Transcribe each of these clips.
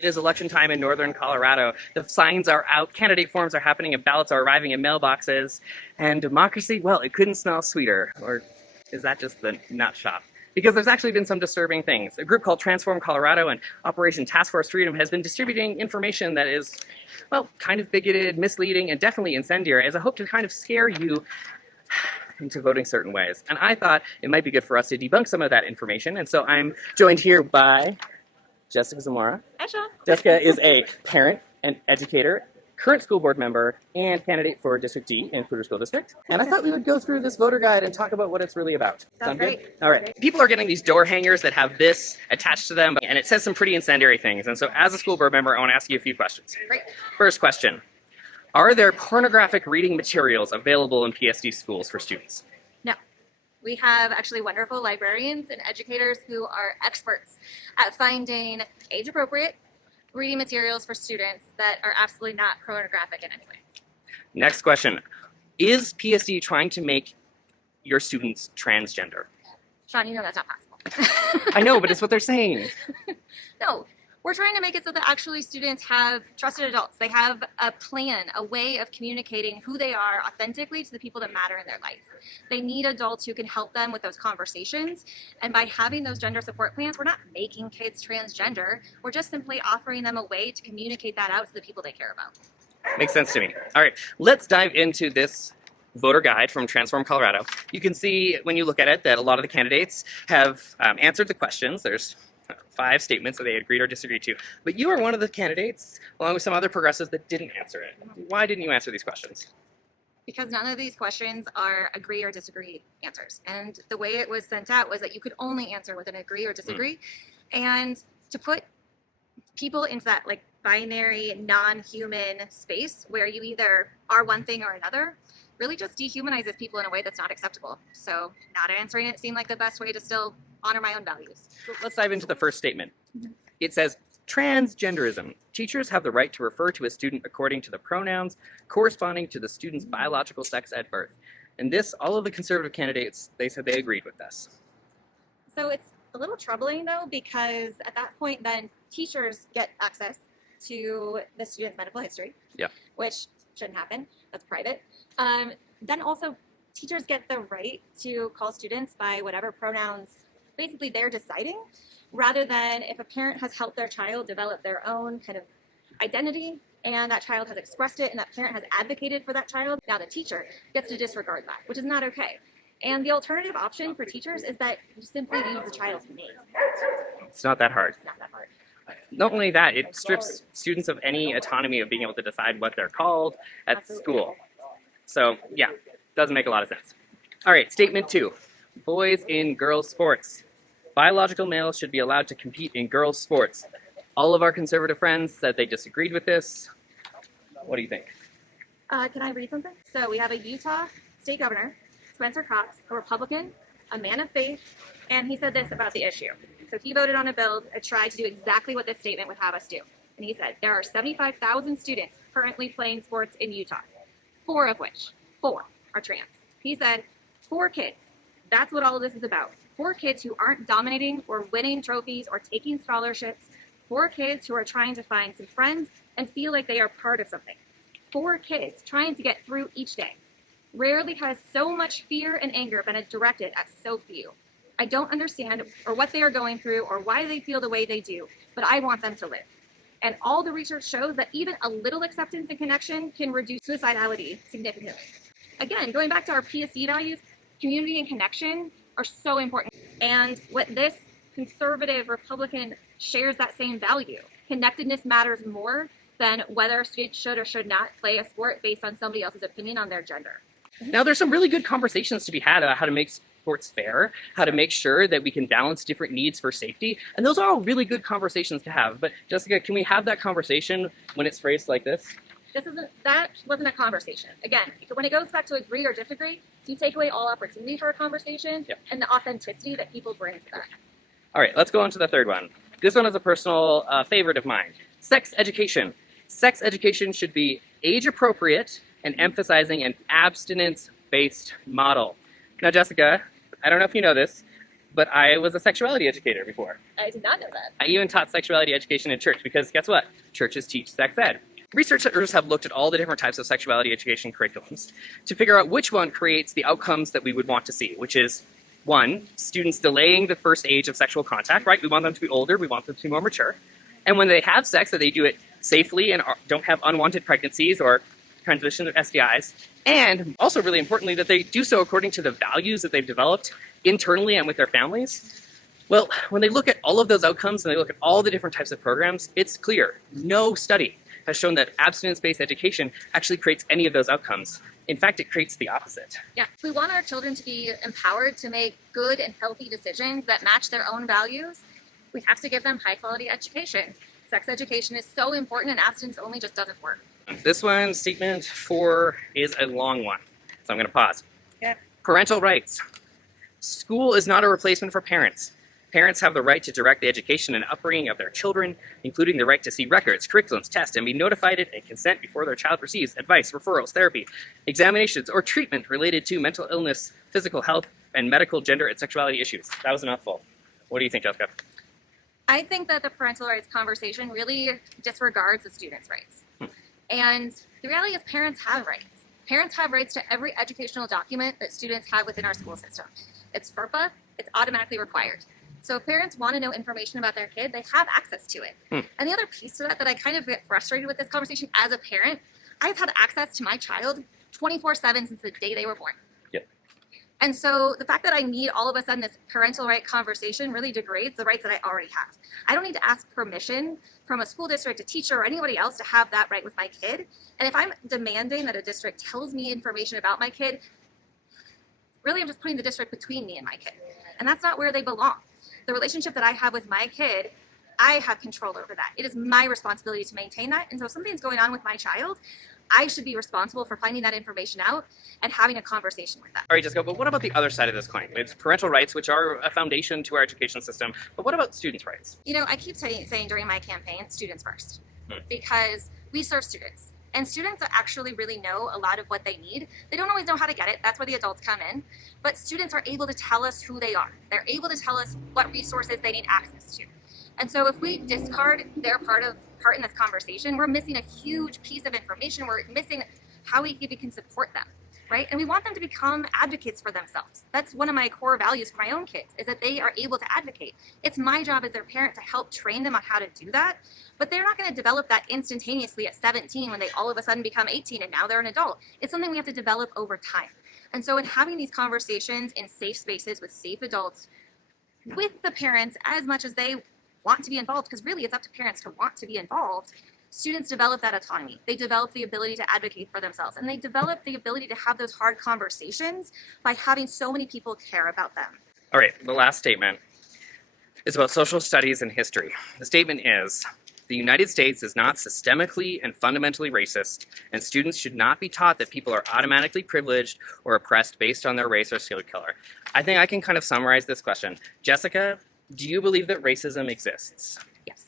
It is election time in northern Colorado. The signs are out, candidate forms are happening, and ballots are arriving in mailboxes. And democracy, well, it couldn't smell sweeter. Or is that just the nut shop? Because there's actually been some disturbing things. A group called Transform Colorado and Operation Task Force Freedom has been distributing information that is, well, kind of bigoted, misleading, and definitely incendiary as a hope to kind of scare you into voting certain ways. And I thought it might be good for us to debunk some of that information. And so I'm joined here by Jessica Zamora. Hi, Sean. Jessica is a parent and educator, current school board member, and candidate for District D in Poudre School District. And I thought we would go through this voter guide and talk about what it's really about. Sounds great. Good? All right. People are getting these door hangers that have this attached to them, and it says some pretty incendiary things. And so as a school board member, I want to ask you a few questions. Great. First question. Are there pornographic reading materials available in PSD schools for students? No. We have actually wonderful librarians and educators who are experts at finding age-appropriate reading materials for students that are absolutely not pornographic in any way. Next question. Is PSD trying to make your students transgender? Sean, you know that's not possible. I know, but it's what they're saying. No. We're trying to make it so that actually students have trusted adults. They have a plan, a way of communicating who they are authentically to the people that matter in their life. They need adults who can help them with those conversations. And by having those gender support plans, we're not making kids transgender. We're just simply offering them a way to communicate that out to the people they care about. Makes sense to me. All right, let's dive into this voter guide from Transform Colorado. You can see when you look at it that a lot of the candidates have answered the questions. There's 5 statements that they agreed or disagreed to. But you are one of the candidates, along with some other progressives, that didn't answer it. Why didn't you answer these questions? Because none of these questions are agree or disagree answers. And the way it was sent out was that you could only answer with an agree or disagree. And to put people into that like binary, non-human space where you either are one thing or another really just dehumanizes people in a way that's not acceptable. So not answering it seemed like the best way to still honor my own values. So let's dive into the first statement. It says, transgenderism. Teachers have the right to refer to a student according to the pronouns corresponding to the student's biological sex at birth. And this, all of the conservative candidates, they said they agreed with this. So it's a little troubling though, because at that point then teachers get access to the student's medical history, which shouldn't happen. That's private. Then also teachers get the right to call students by whatever pronouns basically they're deciding, rather than if a parent has helped their child develop their own kind of identity and that child has expressed it and that parent has advocated for that child, now the teacher gets to disregard that, which is not okay. And the alternative option for teachers is that you simply use the child's name. It's not that hard. It's not that hard. Not only that, it strips students of any autonomy of being able to decide what they're called at Absolutely. school. So, yeah, doesn't make a lot of sense. All right, statement 2. Boys in girls' sports. Biological males should be allowed to compete in girls' sports. All of our conservative friends said they disagreed with this. What do you think? Can I read something? So we have a Utah state governor, Spencer Cox, a Republican, a man of faith, and he said this about the issue. So he voted on a bill that tried to do exactly what this statement would have us do. And he said, there are 75,000 students currently playing sports in Utah, 4 of which, 4 are trans. He said, 4 kids. That's what all of this is about. 4 kids who aren't dominating or winning trophies or taking scholarships. 4 kids who are trying to find some friends and feel like they are part of something. 4 kids trying to get through each day. Rarely has so much fear and anger been directed at so few. I don't understand or what they are going through or why they feel the way they do, but I want them to live. And all the research shows that even a little acceptance and connection can reduce suicidality significantly. Again, going back to our PSD values, community and connection are so important. And what this conservative Republican shares that same value. Connectedness matters more than whether students should or should not play a sport based on somebody else's opinion on their gender. Now, there's some really good conversations to be had about how to make sports fair, how to make sure that we can balance different needs for safety. And those are all really good conversations to have. But Jessica, can we have that conversation when it's phrased like this? That wasn't a conversation. Again, when it goes back to agree or disagree, you take away all opportunity for a conversation and the authenticity that people bring to that. All right, let's go on to the third one. This one is a personal favorite of mine. Sex education. Sex education should be age appropriate and emphasizing an abstinence-based model. Now, Jessica, I don't know if you know this, but I was a sexuality educator before. I did not know that. I even taught sexuality education in church because guess what? Churches teach sex ed. Researchers have looked at all the different types of sexuality education curriculums to figure out which one creates the outcomes that we would want to see, which is one, students delaying the first age of sexual contact, right? We want them to be older, we want them to be more mature. And when they have sex, that they do it safely and don't have unwanted pregnancies or transmission of STIs. And also really importantly, that they do so according to the values that they've developed internally and with their families. Well, when they look at all of those outcomes and they look at all the different types of programs, it's clear. No study has shown that abstinence-based education actually creates any of those outcomes. In fact, it creates the opposite. Yeah, we want our children to be empowered to make good and healthy decisions that match their own values. We have to give them high-quality education. Sex education is so important, and abstinence only just doesn't work. This one, statement 4, is a long one, so I'm going to pause. Yeah. Parental rights. School is not a replacement for parents. Parents have the right to direct the education and upbringing of their children, including the right to see records, curriculums, tests, and be notified and consent before their child receives advice, referrals, therapy, examinations, or treatment related to mental illness, physical health, and medical, gender, and sexuality issues. That was a mouthful. What do you think, Jessica? I think that the parental rights conversation really disregards the students' rights. And the reality is parents have rights. Parents have rights to every educational document that students have within our school system. It's FERPA, it's automatically required. So if parents want to know information about their kid, they have access to it. And the other piece to that I kind of get frustrated with this conversation as a parent, I've had access to my child 24/7 since the day they were born. Yep. And so the fact that I need all of a sudden this parental right conversation really degrades the rights that I already have. I don't need to ask permission from a school district, a teacher, or anybody else to have that right with my kid. And if I'm demanding that a district tells me information about my kid, really I'm just putting the district between me and my kid. And that's not where they belong. The relationship that I have with my kid, I have control over that. It is my responsibility to maintain that. And so if something's going on with my child, I should be responsible for finding that information out and having a conversation with them. All right, Jessica, but what about the other side of this coin? It's parental rights, which are a foundation to our education system. But what about students' rights? You know, I keep saying during my campaign, students first, because we serve students. And students actually really know a lot of what they need. They don't always know how to get it. That's where the adults come in. But students are able to tell us who they are. They're able to tell us what resources they need access to. And so if we discard their part in this conversation, we're missing a huge piece of information. We're missing how we even can support them, right? And we want them to become advocates for themselves. That's one of my core values for my own kids, is that they are able to advocate. It's my job as their parent to help train them on how to do that. But they're not going to develop that instantaneously at 17 when they all of a sudden become 18 and now they're an adult. It's something we have to develop over time. And so in having these conversations in safe spaces with safe adults, with the parents as much as they want to be involved, because really it's up to parents to want to be involved, students develop that autonomy. They develop the ability to advocate for themselves, and they develop the ability to have those hard conversations by having so many people care about them. All right, the last statement is about social studies and history. The statement is, the United States is not systemically and fundamentally racist, and students should not be taught that people are automatically privileged or oppressed based on their race or skin color. I think I can kind of summarize this question. Jessica, do you believe that racism exists? Yes.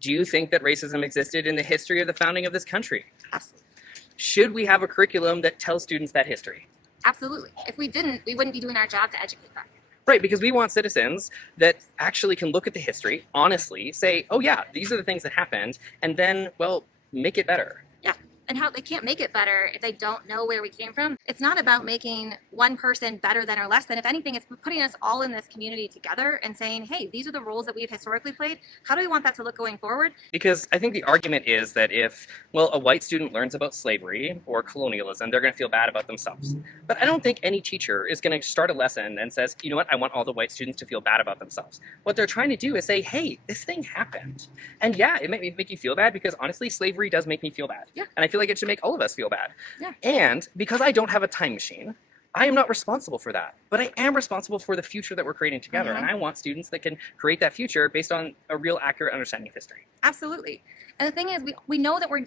Do you think that racism existed in the history of the founding of this country? Absolutely. Should we have a curriculum that tells students that history? Absolutely. If we didn't, we wouldn't be doing our job to educate them. Right, because we want citizens that actually can look at the history, honestly, say, oh yeah, these are the things that happened, and then, well, make it better. Yeah, and how they can't make it better if they don't know where we came from. It's not about making one person better than or less than. If anything, it's putting us all in this community together and saying, hey, these are the roles that we've historically played. How do we want that to look going forward? Because I think the argument is that if, well, a white student learns about slavery or colonialism, they're going to feel bad about themselves. But I don't think any teacher is going to start a lesson and says, you know what, I want all the white students to feel bad about themselves. What they're trying to do is say, hey, this thing happened. And yeah, it might make you feel bad because honestly, slavery does make me feel bad. Yeah. And I feel like it should make all of us feel bad. Yeah. And because I don't have a time machine, I am not responsible for that, but I am responsible for the future that we're creating together. And I want students that can create that future based on a real accurate understanding of history. Absolutely. And the thing is, we know that we're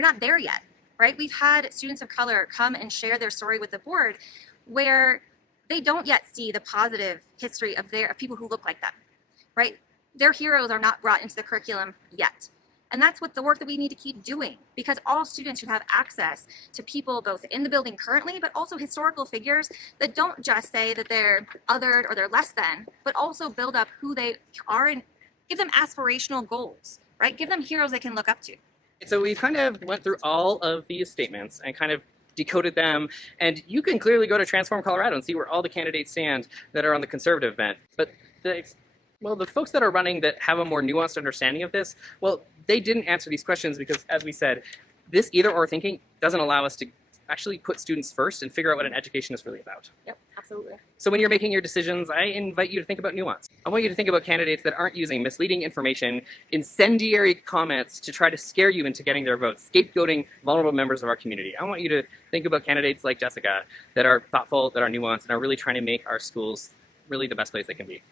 not there yet, right? We've had students of color come and share their story with the board where they don't yet see the positive history of people who look like them, right? Their heroes are not brought into the curriculum yet. And that's what the work that we need to keep doing, because all students should have access to people both in the building currently, but also historical figures that don't just say that they're othered or they're less than, but also build up who they are and give them aspirational goals, right? Give them heroes they can look up to. So we've kind of went through all of these statements and kind of decoded them, and you can clearly go to Transform Colorado and see where all the candidates stand that are on the conservative bent. But the folks that are running that have a more nuanced understanding of this, well, they didn't answer these questions because, as we said, this either-or thinking doesn't allow us to actually put students first and figure out what an education is really about. Yep, absolutely. So when you're making your decisions, I invite you to think about nuance. I want you to think about candidates that aren't using misleading information, incendiary comments to try to scare you into getting their votes, scapegoating vulnerable members of our community. I want you to think about candidates like Jessica that are thoughtful, that are nuanced, and are really trying to make our schools really the best place they can be.